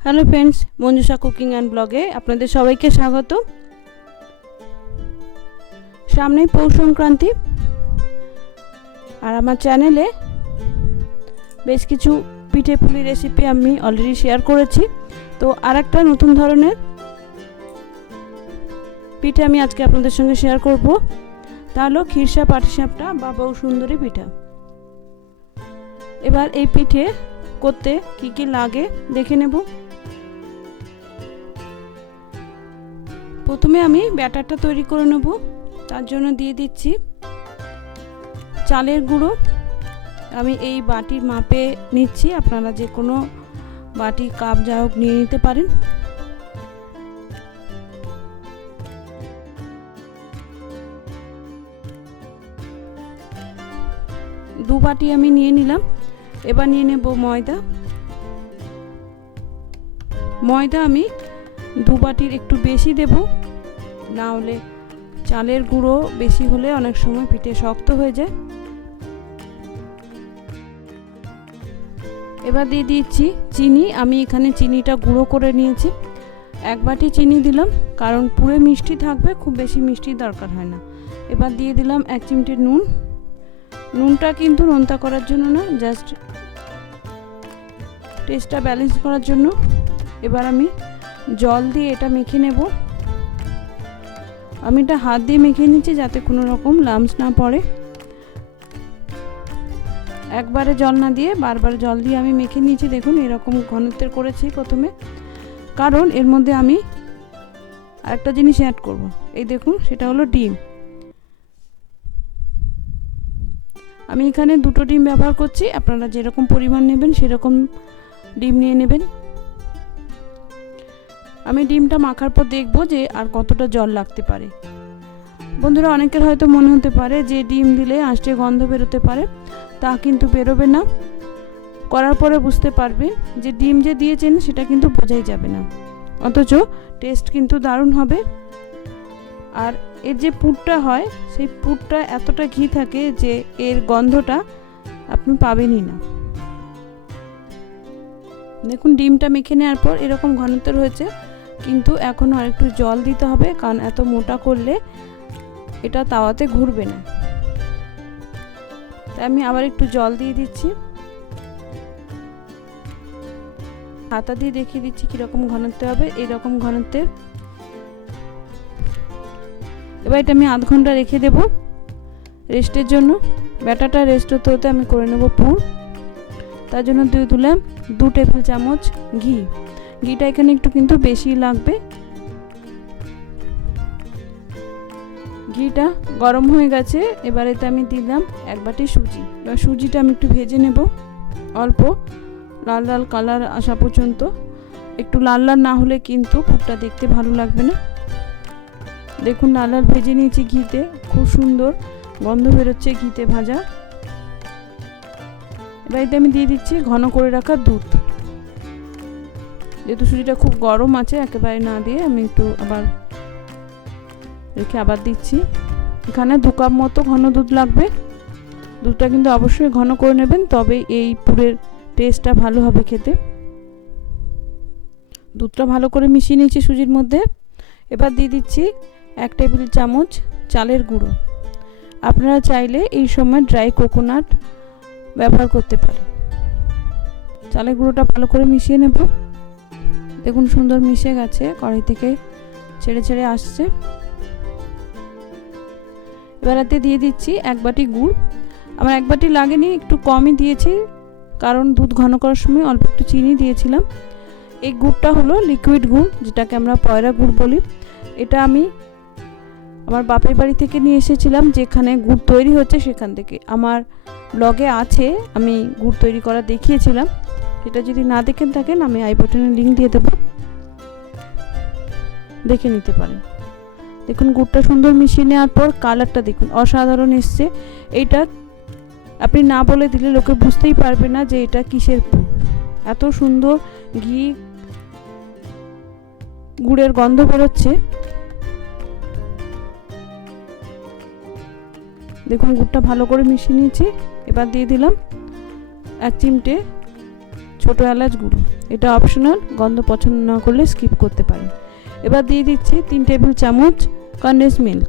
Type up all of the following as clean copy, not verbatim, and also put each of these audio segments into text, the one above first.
Hello friends, Manjusha cooking and ব্লগে আপনাদের সবাইকে স্বাগত। সামনেই পৌষ সংক্রান্তি, আর আমার চ্যানেলে বেশ কিছু পিঠে পুলি রেসিপি আমি অলরেডি শেয়ার করেছি। তো আর একটা নতুন ধরনের পিঠে আমি আজকে আপনাদের সঙ্গে শেয়ার করব। তা হলো খিরসা পাটিসাপটা বা বউ সুন্দরী পিঠা। এবার এই পিঠে করতে কি কি লাগে দেখে নেব। প্রথমে আমি ব্যাটারটা তৈরি করে নেব। তার জন্য দিয়ে দিচ্ছি চালের গুঁড়ো। আমি এই বাটির মাপে নিচ্ছি, আপনারা যে কোনো বাটি কাপ যা হোক নিয়ে নিতে পারেন। দু বাটি আমি নিয়ে নিলাম। এবার নিয়ে নেব ময়দা। ময়দা আমি দু বাটির একটু বেশি দেব, না হলে চালের গুঁড়ো বেশি হলে অনেক সময় পিঠে শক্ত হয়ে যায়। এবার দিয়ে দিচ্ছি চিনি। আমি এখানে চিনিটা গুঁড়ো করে নিয়েছি। এক বাটি চিনি দিলাম, কারণ পুরো মিষ্টি থাকবে, খুব বেশি মিষ্টি দরকার হয় না। এবার দিয়ে দিলাম 1 চিমটি নুন। নুনটা কিন্তু নোনতা করার জন্য না, জাস্ট টেস্টটা ব্যালেন্স করার জন্য। এবার আমি জল দিয়ে এটা মেখে নেব। আমি এটা হাত দিয়ে মেখে নিচ্ছি যাতে কোনো রকম লাম্পস না পড়ে। একবারে জল না দিয়ে বারবার জল দিয়ে আমি মেখে নিয়েছি। দেখুন এরকম ঘনত্বের করেছি প্রথমে, কারণ এর মধ্যে আমি আরেকটা জিনিস অ্যাড করব। এই দেখুন, সেটা হলো ডিম। আমি এখানে 2টো ডিম ব্যবহার করছি। আপনারা যেরকম পরিমাণ নেবেন সেরকম ডিম নিয়ে নেবেন। আমি ডিমটা মাখার পর দেখব যে আর কতটা জল লাগতে পারে। বন্ধুরা, অনেকের হয়তো মনে হতে পারে যে ডিম দিলে আঁশটে গন্ধ বেরোতে পারে, তা কিন্তু বেরোবে না। করার পরে বুঝতে পারবে যে ডিম যে দিয়েছেন সেটা কিন্তু বোঝাই যাবে না, অথচ টেস্ট কিন্তু দারুণ হবে। আর এর যে পুরটা হয়, সেই পুরটা এতটা ঘি থাকে যে এর গন্ধটা আপনি পাবেনই না। দেখুন ডিমটা মেখে নেওয়ার পর এরকম ঘনত্বের হয়েছে, কিন্তু এখনও আরেকটু জল দিতে হবে, কারণ এত মোটা করলে এটা তাওয়াতে ঘুরবে না। তাই আমি আবার একটু জল দিয়ে দিচ্ছি। হাতা দিয়ে দেখিয়ে দিচ্ছি কীরকম ঘনত্ব হবে। এইরকম ঘনত্বের। এবার এটা আমি আধ ঘন্টা রেখে দেব রেস্টের জন্য। ব্যাটারটা রেস্ট হতে হতে আমি করে নেব পুর। তার জন্য দিয়ে দিলাম 2 টেবিল চামচ ঘি। ঘিটা এখানে একটু কিন্তু বেশি লাগবে। ঘিটা গরম হয়ে গেছে। এবার এতে আমি দিলাম 1 বাটি সুজি। এবার সুজিটা আমি একটু ভেজে নেব, অল্প লাল লাল কালার আসা পর্যন্ত। একটু লাল লাল না হলে কিন্তু পুরটা দেখতে ভালো লাগবে না। দেখুন লাল লাল ভেজে নিয়েছি ঘিতে, খুব সুন্দর গন্ধ বেরোচ্ছে ঘিতে ভাজা। এবার এতে আমি দিয়ে দিচ্ছি ঘন করে রাখা দুধ। যেহেতু সুজিটা খুব গরম আছে, একেবারে না দিয়ে আমি একটু আবার রেখে আবার দিচ্ছি। এখানে 2 কাপ মতো ঘন দুধ লাগবে। দুধটা কিন্তু অবশ্যই ঘন করে নেবেন, তবে এই পুরের টেস্টটা ভালো হবে খেতে। দুধটা ভালো করে মিশিয়ে নিয়েছি সুজির মধ্যে। এবার দিয়ে দিচ্ছি 1 টেবিল চামচ চালের গুঁড়ো। আপনারা চাইলে এই সময় ড্রাই কোকোনাট ব্যবহার করতে পারেন। চালের গুঁড়োটা ভালো করে মিশিয়ে নেব। দেখুন সুন্দর মিশে গেছে, কড়াই থেকে ছেড়ে ছেড়ে আসছে। এবার এতে দিয়ে দিচ্ছি 1 বাটি গুড়। আমার 1 বাটি লাগেনি, একটু কমই দিয়েছি, কারণ দুধ ঘন করার সময় অল্প একটু চিনি দিয়েছিলাম। এই গুড়টা হলো লিকুইড গুড়, যেটাকে আমরা পয়রা গুড় বলি। এটা আমি আমার বাপের বাড়ি থেকে নিয়ে এসেছিলাম, যেখানে গুড় তৈরি হচ্ছে সেখান থেকে। আমার ব্লগে আছে, আমি গুড় তৈরি করা দেখিয়েছিলাম। এটা যদি না দেখে থাকেন আমি আই বাটনে লিঙ্ক দিয়ে দেবো, দেখে নিতে পারেন। দেখুন গুড়টা সুন্দর মিশিয়ে নেওয়ার পর কালারটা দেখুন অসাধারণ এসছে। এইটা আপনি না বলে দিলে লোকে বুঝতেই পারবে না যে এটা কিসের পুর। এত সুন্দর ঘি গুড়ের গন্ধ বেরোচ্ছে। দেখুন গুড়টা ভালো করে মিশিয়ে নিয়েছি। এবার দিয়ে দিলাম 1 চিমটে ছোট এলাচ গুঁড়ো। এটা অপশনাল, গন্ধ পছন্দ না করলে স্কিপ করতে পারেন। এবার দিয়ে দিচ্ছি 3 টেবিল চামচ কনডেন্স মিল্ক।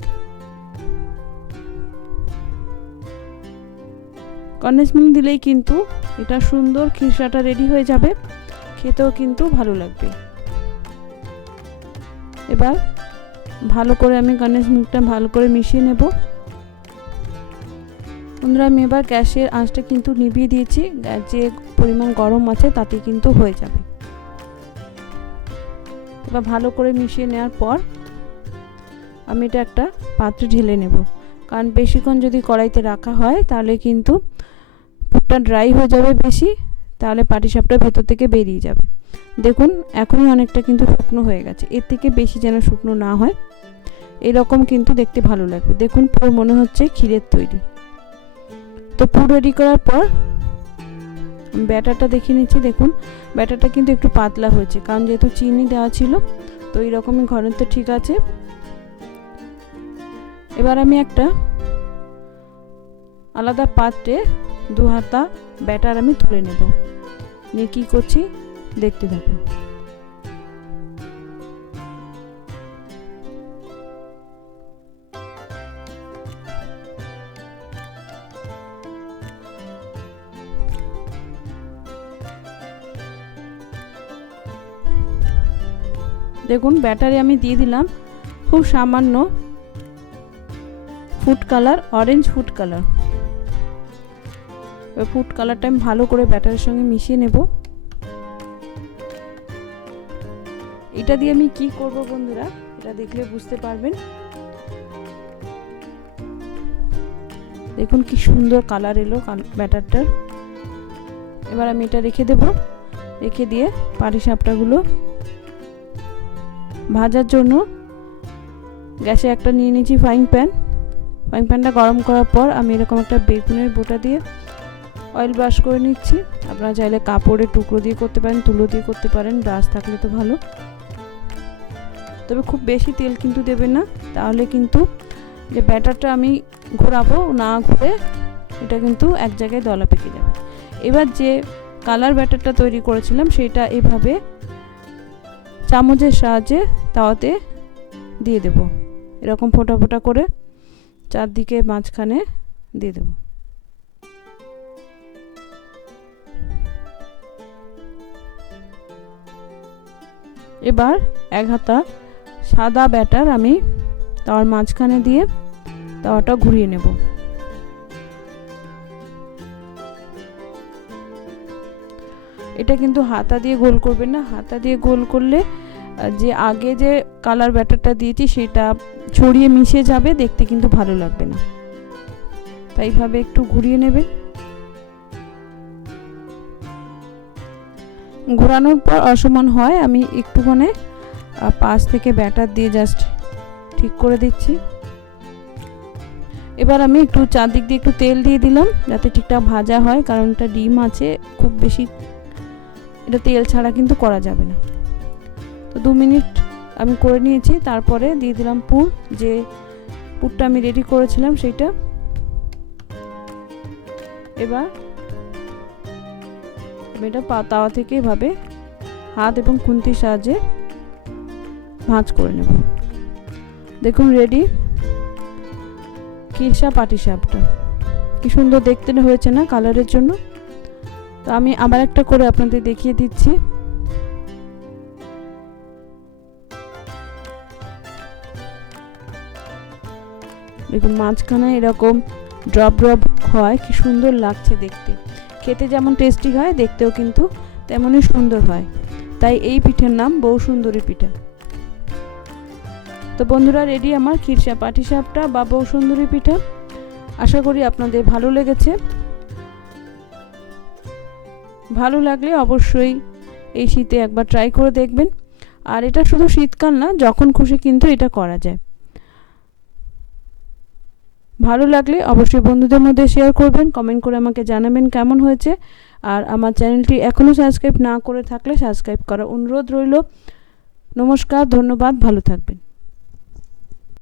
কনডেন্স মিল্ক দিলেই কিন্তু এটা সুন্দর খিরসাটা রেডি হয়ে যাবে, খেতেও কিন্তু ভালো লাগবে। এবার ভালো করে আমি কনডেন্স মিল্কটা ভালো করে মিশিয়ে নেব। বন্ধুরা আমি এবার গ্যাসের আঁচটা কিন্তু নিভিয়ে দিয়েছি, যে পরিমাণ গরম আছে তাতে কিন্তু হয়ে যাবে। এবার ভালো করে মিশিয়ে নেওয়ার পর আমি এটা একটা পাত্রে ঢেলে নেব, কারণ বেশিক্ষণ যদি কড়াইতে রাখা হয় তাহলে কিন্তু পুরটা ড্রাই হয়ে যাবে বেশি, তাহলে পাটিসাপটা ভেতর থেকে বেরিয়ে যাবে। দেখুন এখনই অনেকটা কিন্তু শুকনো হয়ে গেছে, এর থেকে বেশি যেন শুকনো না হয়, এরকম কিন্তু দেখতে ভালো লাগবে। দেখুন পুরো মনে হচ্ছে ক্ষীরের তৈরি। তো পুর রেডি করার পর ব্যাটারটা দেখে নিচ্ছি। দেখুন ব্যাটারটা কিন্তু একটু পাতলা হয়েছে, কারণ যেহেতু চিনি দেওয়া ছিল, তো এইরকমই ঘনত্ব ঠিক আছে। এবার আমি একটা আলাদা পাত্রে 2 হাতা ব্যাটার আমি তুলে নেব, নিয়ে কী করছি দেখতে থাকুন। দেখুন ব্যাটারে আমি দিয়ে দিলাম খুব সামান্য food colour, orange food colour. ওই ফুড কালারটা আমি ভালো করে ব্যাটারের সঙ্গে মিশিয়ে নেব। এটা দিয়ে আমি কি করব বন্ধুরা, এটা দেখলে বুঝতে পারবেন। দেখুন কি সুন্দর কালার এলো ব্যাটারটার। এবার আমি এটা রেখে দেব, রেখে দিয়ে পাটিসাপটাগুলো ভাজার জন্য গ্যাসে একটা নিয়ে নিয়েছি ফ্রাইং প্যানটা গরম করার পর আমি এরকম একটা বেগুনের বোটা দিয়ে অয়েল ব্রাশ করে নিচ্ছি। আপনারা চাইলে কাপড়ের টুকরো দিয়ে করতে পারেন, তুলো দিয়ে করতে পারেন, ব্রাশ থাকলে তো ভালো। তবে খুব বেশি তেল কিন্তু দেবেন না, তাহলে কিন্তু যে ব্যাটারটা আমি ঘোরাবো না ঘুরে এটা কিন্তু এক জায়গায় দলা পেকে যাবে। এবার যে কালার ব্যাটারটা তৈরি করেছিলাম সেটা এভাবে চামচের সাহায্যে তাওয়াতে দিয়ে দেব, এরকম ফোঁটা ফোঁটা করে চারদিকে মাঝখানে দিয়ে দেব। এবার 1 হাতা সাদা ব্যাটার আমি তাওয়ার মাঝখানে দিয়ে তাওয়াটা ঘুরিয়ে নেব। এটা কিন্তু হাতা দিয়ে গোল করবেন না, হাতা দিয়ে গোল করলে যে আগে যে কালার ব্যাটারটা দিয়েছি সেটা ছড়িয়ে মিশে যাবে, দেখতে কিন্তু ভালো লাগবে না। তাই এইভাবে একটু ঘুরিয়ে নেবে। ঘোরানোর পর অসমান হয় আমি একটুখানি পাশ থেকে ব্যাটার দিয়ে জাস্ট ঠিক করে দিচ্ছি। এবার আমি একটু চারদিক দিয়ে একটু তেল দিয়ে দিলাম যাতে ঠিকঠাক ভাজা হয়, কারণ এটা ডিম আছে, খুব বেশি এটা তেল ছাড়া কিন্তু করা যাবে না। তো 2 মিনিট আমি করে নিয়েছি, তারপরে দিয়ে দিলাম পুর, যে পুরটা আমি রেডি করেছিলাম সেটা। এবার এটা তাওয়া থেকে এভাবে হাত এবং খুন্তির সাহায্যে ভাঁজ করে নেব। দেখুন রেডি খিরসা পাটিসাপটা, কি সুন্দর দেখতে হয়েছে না কালারের জন্য। তো আমি আবার একটা করে আপনাদের দেখিয়ে দিচ্ছি। দেখুন মাঝখানে এরকম ড্রপ ড্রপ হয়, কি সুন্দর লাগছে দেখতে। খেতে যেমন টেস্টি হয়, দেখতেও কিন্তু তেমনই সুন্দর হয়। তাই এই পিঠার নাম বউ সুন্দরী পিঠা। তো বন্ধুরা রেডি আমার খিরসা পাটিসাপটা বা বউ সুন্দরী পিঠা। আশা করি আপনাদের ভালো লেগেছে। ভালো লাগলে অবশ্যই এই শীতে একবার ট্রাই করে দেখবেন। আর এটা শুধু শীতকাল না, যখন খুশি কিন্তু এটা করা যায়। ভালো লাগলে অবশ্যই বন্ধুদের মধ্যে শেয়ার করবেন, কমেন্ট করে আমাকে জানাবেন কেমন হয়েছে। আর আমার চ্যানেলটি এখনও সাবস্ক্রাইব না করে থাকলে সাবস্ক্রাইব করার অনুরোধ রইল। নমস্কার, ধন্যবাদ, ভালো থাকবেন।